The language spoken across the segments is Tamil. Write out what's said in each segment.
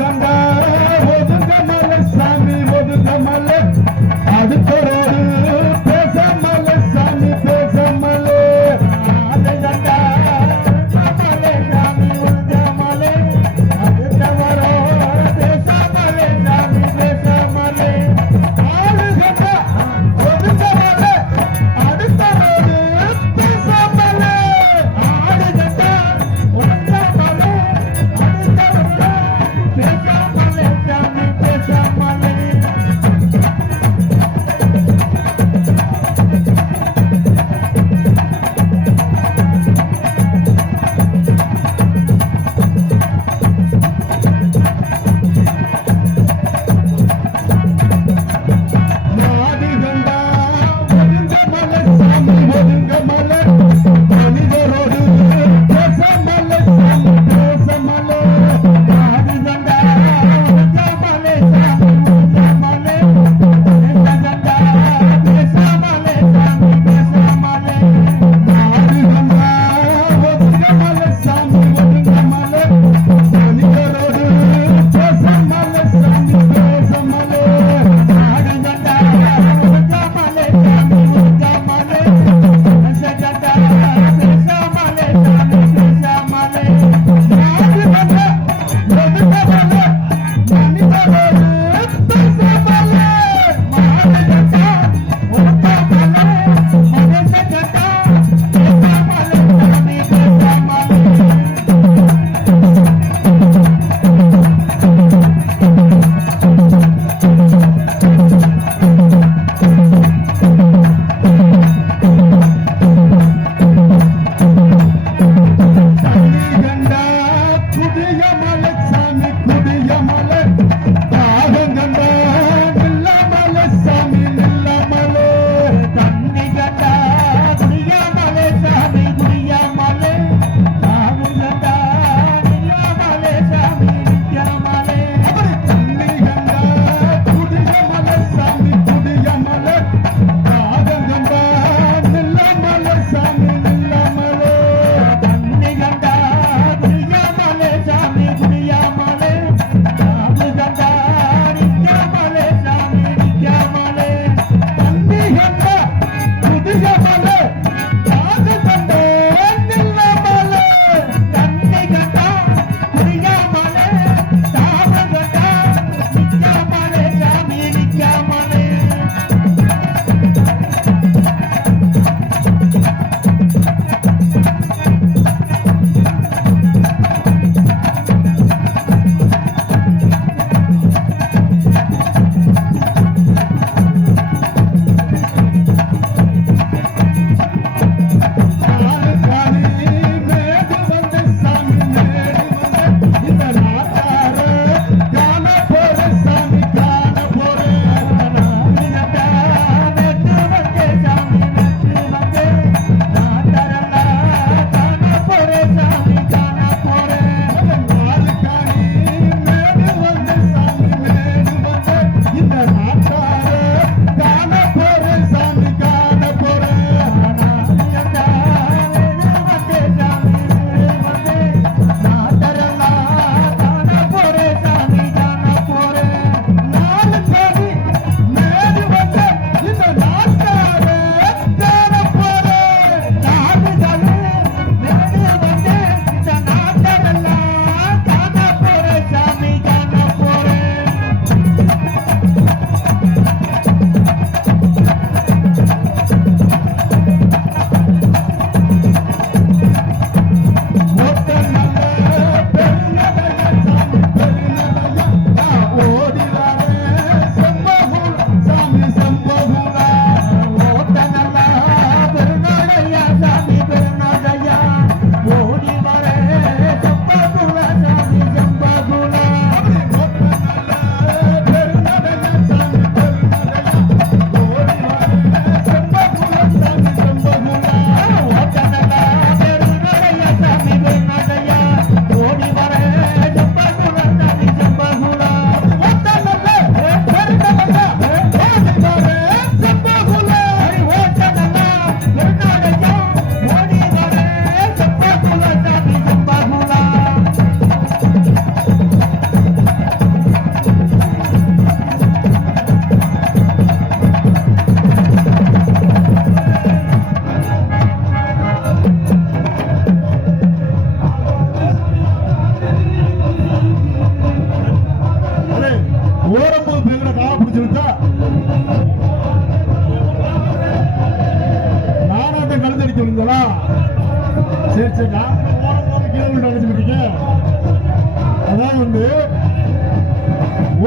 கண்டா ஒதுங்க மலை சாமி ஒதுங்க மலை அடுத்தரோடு பேச மலை சாமி பேச மலை அதை கண்டா மலை சாமி ஒதுங்க மலை அடுத்தவரோ பேச மலை சாமி பேச மலை ஆடு கண்டா ஒதுங்க மலை அடுத்தரோடு பேச மலை ஆடு கண்டா ஒதுங்க மலை குடிய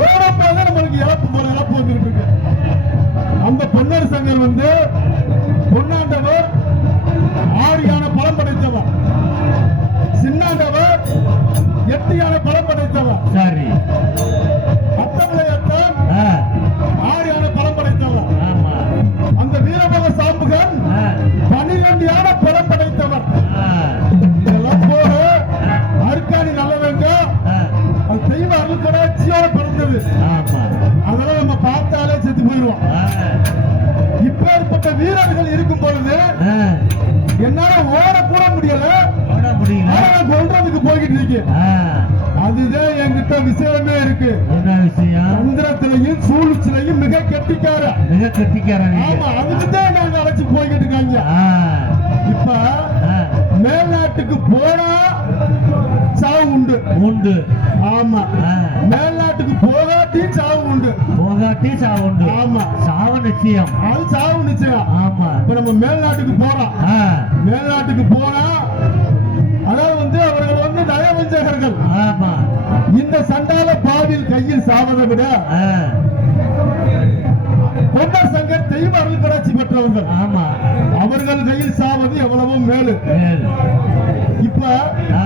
ஓடும்போது நம்மளுக்கு இழப்பு வந்துட்டு இருக்கு. அந்த பொன்னர் சங்கர் வந்து பொன்னாண்டவர் ஆடியான பலம் படைத்தவர், சின்னாண்டவர் 8 யானை பலம் படைத்தவர், சரி அத்தமலையத்தான் 6 யானை பலம் படைத்தவர். ஆமா அந்த வீரபக சாம்புகன் 12 யானை பலம் படைத்தவர். ஆ, இதெல்லாம் போக அருக்காணி நல்லவங்க அது தெய்வ அருள் கடாட்சியோட பிறந்தது. ஆமா அதெல்லாம் நம்ம பார்த்தாலே செத்து போயிடுவோம். ஆ, இப்பேற்பட்ட வீரர்கள் இருக்கும் பொழுது ஆ, என்னால ஓட கூட முடியல, ஓட முடியல. ஆனா நான் கொல்றதுக்கு போய்கிட்டு இருக்கேன். ஆ, அதுதான் என்கிட்ட விஷயமே இருக்கு. என்ன விஷயம்? தந்திரத்திலையும் சூழ்ச்சிலையும் மிக கெட்டிக்கார. மிக கெட்டிக்காரன் நீங்க. ஆமா, அதுக்குதான் நாங்க அழைச்சு போய்கிட்டு இருக்காங்க. ஆ, இப்ப ஆ, மேல்நாட்டுக்கு போனா சாவு உண்டு. உண்டு. ஆமா, ஆ, மேல்நாட்டுக்கு போகாட்டியும் சாவு உண்டு. போகாட்டி சாவுண்டு. ஆமா, சாவு நிச்சயம். அது சாவு நிச்சயம். ஆமா. இப்ப நம்ம மேல்நாட்டுக்கு போறோம். ஆ, மேல்நாட்டுக்கு போனா அதாவது வந்து அவர்கள் வந்து நயவஞ்சகர்கள். ஆமா. இந்த சண்டால பாவில் கையில் சாவதை விட ஆ, பொன்னர் சங்கர் தெய்வ அருள் கடாட்சி பெற்றவர்கள். ஆமா. அவர்கள் கையில் சாவது எவ்வளவோ மேலு. மேல். இப்ப ஆ,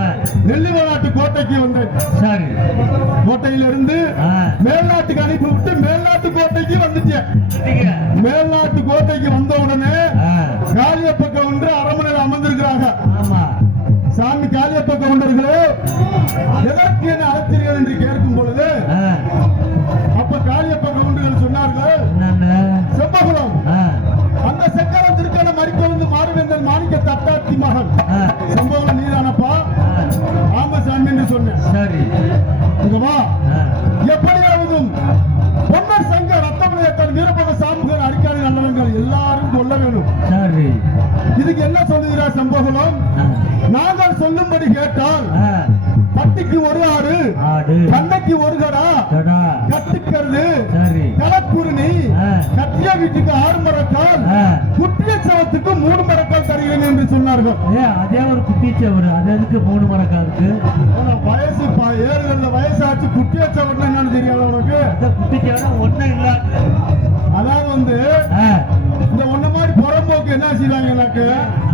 நெல்லிவநாட்டு கோட்டைக்கு வந்தேன். சரி. கோட்டையிலிருந்து ஆ, மேல்நாட்டுக்கு அனுப்பி விட்டு மேல்நாட்டு கோட்டைக்கு வந்துட்டேன். நீங்க. மேல்நாட்டு கோட்டைக்கு வந்த உடனே ஆ, காளியப்ப கவுண்டர் அரண்மனையில் அமர்ந்திருக்கிறாங்க. ஆமா. சாமி காளியப்ப கவுண்டர்களே, எதற்கு என்ன அழைத்தீர்கள் என்று கேட்கும் பொழுது ஆ, அப்ப காளியப்ப கவுண்டர்கள் சொன்னார்கள், என்னன்னு? செம்பகுலம் ஆ, அந்த செக்காலம் திருக்கண மறிக்க வந்து மாறுவேந்தன் மாணிக்க தட்டாத்தி மகன் ஆ, செம்பகுலம் நீதானப்பா? ஆ, ஆமா சாமி என்று சொன்னேன். சரி. இங்க வா, ஆ, எப்படியாவதும் பொன்னர் சங்கர் ரத்தமலையத்தான் வீரபக சாம்புகன் அரிக்காணி நல்லவங்கள் எல்லாரும் கொல்ல வேணும். சரி. இதுக்கு என்ன சொல்லுகிறார் செம்பகுலம்? ஆ, நாங்கள் சொல்லும்படி கேட்டால் ஆ, பட்டிக்கு ஒரு ஆடு, ஆடு, கண்ணைக்கு ஒரு கடா, கடா. கட்டுக்கிறது, சரி. களப்புருணி, ஆ, கட்டிய வீட்டுக்கு 6 மரக்கால், ஆ. குட்டிய சவத்துக்கு 3 மரக்கால் தருகிறேன் என்று சொன்னார்கள். அதே ஒரு குட்டிச்சவரு, அது எதுக்கு 3 மரக்காலுக்கு? ஆனா வயசு 7 வயசாச்சு, குட்டிய சவட்னா என்னன்னு தெரியாது உனக்கு? அந்த குட்டிச்சவரை ஒண்ணும் இல்ல. அதாவது வந்து ஆ, இந்த ஒன்ன மாதிரி புறம்போக்கு என்ன செய்வாங்க எனக்கு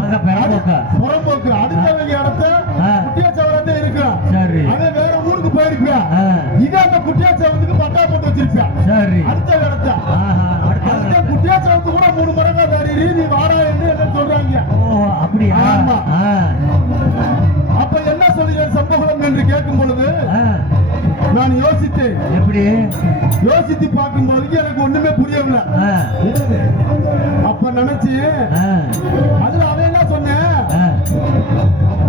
அங்க பெறப்போக்கா. புறம்போக்கு அடுத்தவங்க இடத்த ஆ. குட்டிய சவரத்தை இருக்கிறான். சரி. அவன் வேற ஊருக்கு போயிருப்பியா, ஆ, இது அந்த குட்டியா சவத்துக்கு பட்டா போட்டு வச்சிருப்பியா சரி. அடுத்த இடத்த. ஆஹா, அடுத்த அடுத்த. குட்டியா சவத்து கூட 3 மரக்கால் தரீ, நீ வாடா என்று என்ன சொல்றாங்க. ஓ, அப்படியா? ஆமா. ஆ, அப்ப என்ன சொல்லுகிறேன் சம்பகுலம் என்று கேட்கும் பொழுது ஆ, நான் யோசித்தேன். எப்படி? யோசித்து பார்க்கும் பொழுது எனக்கு ஒண்ணுமே புரியவில்லை. ஆ, அப்ப நினைச்சு ஆ, அதுல அவன் என்ன சொன்னேன், ஆ,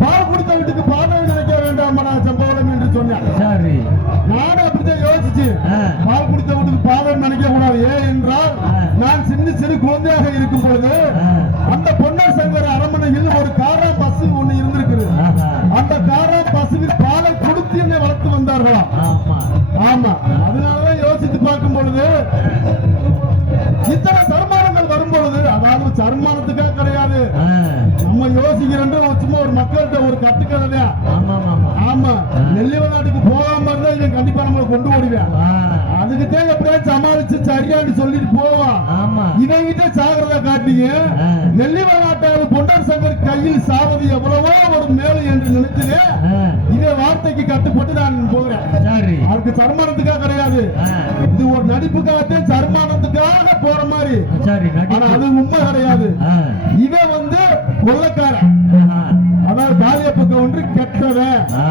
பால் கொடுத்த வீட்டுக்கு பாலை நினைக்க வேண்டாம் சம்பவம் என்று சொன்னேன். சரி. நானும் அப்படித்தான் யோசிச்சு ஆ, பால் கொடுத்த வீட்டுக்கு பாலை நினைக்க கூடாது. ஏன் என்றால் நான் சிறு குழந்தையாக இருக்கும் பொழுது ஆ, அந்த பொன்னர் சங்கர் அரண்மனையில் ஒரு காரா பசு ஒண்ணு இருந்திருக்குது. ஆஹா, அந்த காரா பசுவில் பாலை கொடுத்து என்னை வளர்த்து வந்தார்களாம். ஆமா. ஆமா, அதனாலதான் யோசித்து பார்க்கும் பொழுது இத்தனை சர்மானங்கள் வரும் பொழுது, அதாவது சர்மானத்துக்காக கிடையாது, ஆ, நம்ம யோசிக்கிறோம் சும்மா ஒரு மக்கள்கிட்ட ஒரு கத்துக்கிறதா. ஆமா, ஆமா. ஆமா, நெல்லிவநாட்டுக்கு போகாம இருந்தா இவன் கண்டிப்பா நம்மளை கொண்டு ஓடுவேன். ஆ, அதுக்கு தேவை எப்படியா சமாளிச்சு சரியான்னு சொல்லிட்டு போவான். ஆமா. இவங்கிட்ட சாகிறத காட்டிங்க ஆ. நெல்லிவநாட்டாவது பொன்னர் சங்கர் கையில் சாவது எவ்வளவோ ஒரு மேலு என்று நினைச்சது. ஆ, இதே வார்த்தைக்கு கட்டுப்பட்டு நான் போகிறேன். சரி. அதுக்கு சர்மானத்துக்காக கிடையாது, ஆ, இது ஒரு நடிப்புக்காக சர்மானத்துக்காக போற மாதிரி. சரி. ஆனா அது உண்மை கிடையாது. ஆ, இவன் வந்து கொள்ளைக்காரன், ஆஹா, அதாவது காளியப்ப ஒன்று கெட்டவன். ஆ,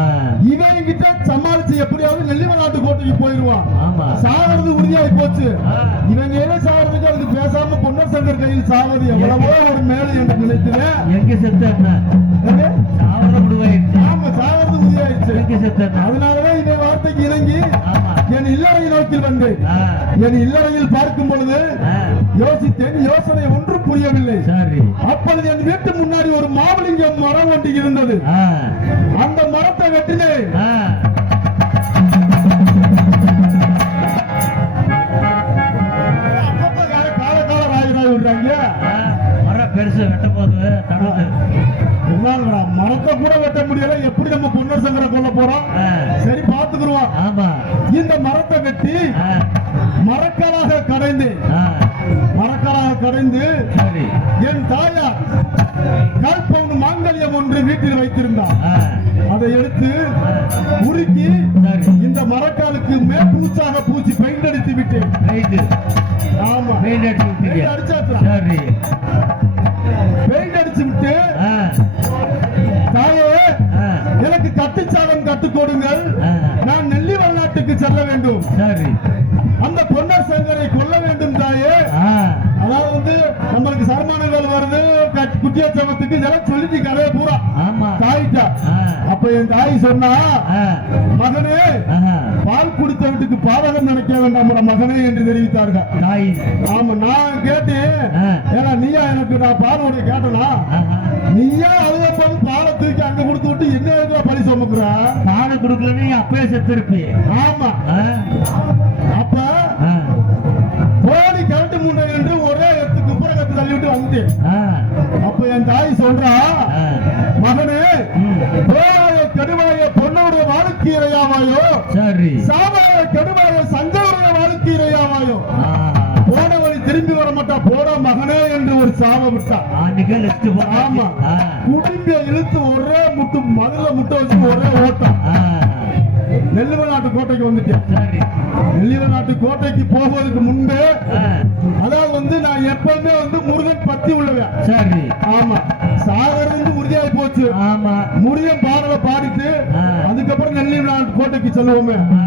இவன் கிட்ட சமாளிச்சு எப்படியாவது நெல்லிவநாட்டு கோட்டைக்கு போயிடுவான். ஆமா. சாகிறது உறுதியாகி போச்சு. ஆ, இவங்க என்ன சாகிறதுக்கு அதுக்கு பேசாம பொன்னர் சங்கர் கையில் சாவது எவ்வளவோ ஒரு மேலே என்று நினைக்கிறேன். எங்க செத்த என்ன? சாவர முடிவாயிருச்சு. ஆமா, சாகிறது உறுதியாயிடுச்சு. எங்க செத்த என்ன? அதனாலதான் இந்த வார்த்தைக்கு இணங்கி ஆமா. என் இல்லறையை நோக்கி வந்தேன். ஆ, என் இல்லறையில் பார்க்கும் பொழுது ஆ, யோசித்தேன். யோசனை ஒன்றும் புரியவில்லை. சரி. அப்பொழுது என் வீட்டு முன்னாடி ஒரு மாவலிங்கம் மரம் ஒன்று இருந்தது. ஆ, அந்த மரத்தை வெட்டினேன். ஆ, அப்பப்ப கால கால ராய் விடுறாங்க. ஆ, மரம் பெருசு வெட்ட போது தடுத்து. என்னங்கடா, மரத்தை கூட வெட்ட முடியல, எப்படி நம்ம பொன்னர் சங்கரை கொல்ல போறோம்? ஆ, சரி பாத்துக்குருவோம். ஆமா. இந்த மரத்தை வெட்டி ஆ, மரக்கலாக கடைந்தேன். ஆ, மரக்கலாக கடைந்து சரி. என் தாயார் கல்பவுன் மாங்கல்யம் ஒன்று வீட்டில் வைத்திருந்தார். ஆ, அதை எடுத்து உருக்கி சரி. இந்த மரக்காலுக்கு மேற்பூச்சாக பூச்சி பெயிண்ட் அடித்து விட்டேன். ரைட்டு. ஆமா, பெயிண்ட் அடிச்சு விட்டீங்க. பெயிண்ட் அடிச்சாச்சு. சரி. பெயிண்ட் அடிச்சு விட்டு ஆ, தாயே ஆ, எனக்கு கட்டுச்சாலம் கற்றுக் கொடுங்கள். ஆ, நான் நெல்லி வளநாட்டுக்கு செல்ல வேண்டும். சரி. அந்த பொன்னர் சங்கரை கொல்ல வேண்டும் தாயே. ஆ, அதாவது வந்து நம்மளுக்கு சர்மானங்கள் வருது, குட்டியாச்சமத்துக்கு இதெல்லாம் சொல்லிட்டு கதையை பூரா ஆமா. தாயிட்டா. ஆ, அப்ப என் தாய் சொன்னா, ஆ, மகனே ஆஹா. பால் குடித்த வீட்டுக்கு பாதகம் நினைக்க வேண்டாம் மகனே என்று தெரிவித்தார்கள். தாய். ஆமா, நான் கேட்டேன். ஆ, ஏன்னா நீயா எனக்கு நான் பாலோடைய கேட்டனா, ஆஹா. நீயா அழுத போது பாலை தூக்கி அங்க கொடுத்து விட்டு என்ன பழி சுமக்குற? பாலை கொடுக்கலன்னு நீ அப்பவே செத்து இருப்பியே. ஆமா, ஆ, அப்ப ஆ, கோடி கரண்டு முன்ன என்று ஒரே இடத்துக்கு புறகத்து தள்ளி விட்டு வந்தேன். ஆ, அப்ப என் தாய் சொல்றா, ஆ, மகனே ம், போவாய கெடுவாய பொண்ணுடைய வாழ்க்கையிலையாவாயோ, சரி. சாவாய கெடுவாய சங்கருடைய வாழ்க்கையிலையாவாயோ, ஆ, போன வழி திரும்பி வர மாட்டா போட மகனே என்று ஒரு சாப விட்டா. அன்னைக்கே லிஸ்ட் போட்டாச்சு. ஆமா, ஆ, குடும்பிய இழுத்து ஒரே முட்டு மதுல முட்டை வச்சு ஒரே ஓட்டம். ஆ, நெல்லிவநாட்டு கோட்டைக்கு வந்துட்டேன். சரி. நெல்லிவநாட்டு கோட்டைக்கு போவதற்கு முன்பு, ஆ, அதாவது வந்து நான் எப்பவுமே வந்து முருகன் பத்தி உள்ளவன். சரி. ஆமா, சாகருந்து உறுதியாகி போச்சு. ஆமா. முருகன் பாடலை பாடிட்டு ஆ. அதுக்கப்புறம் நெல்லிவநாட்டு கோட்டைக்கு செல்வோமே. ஆ,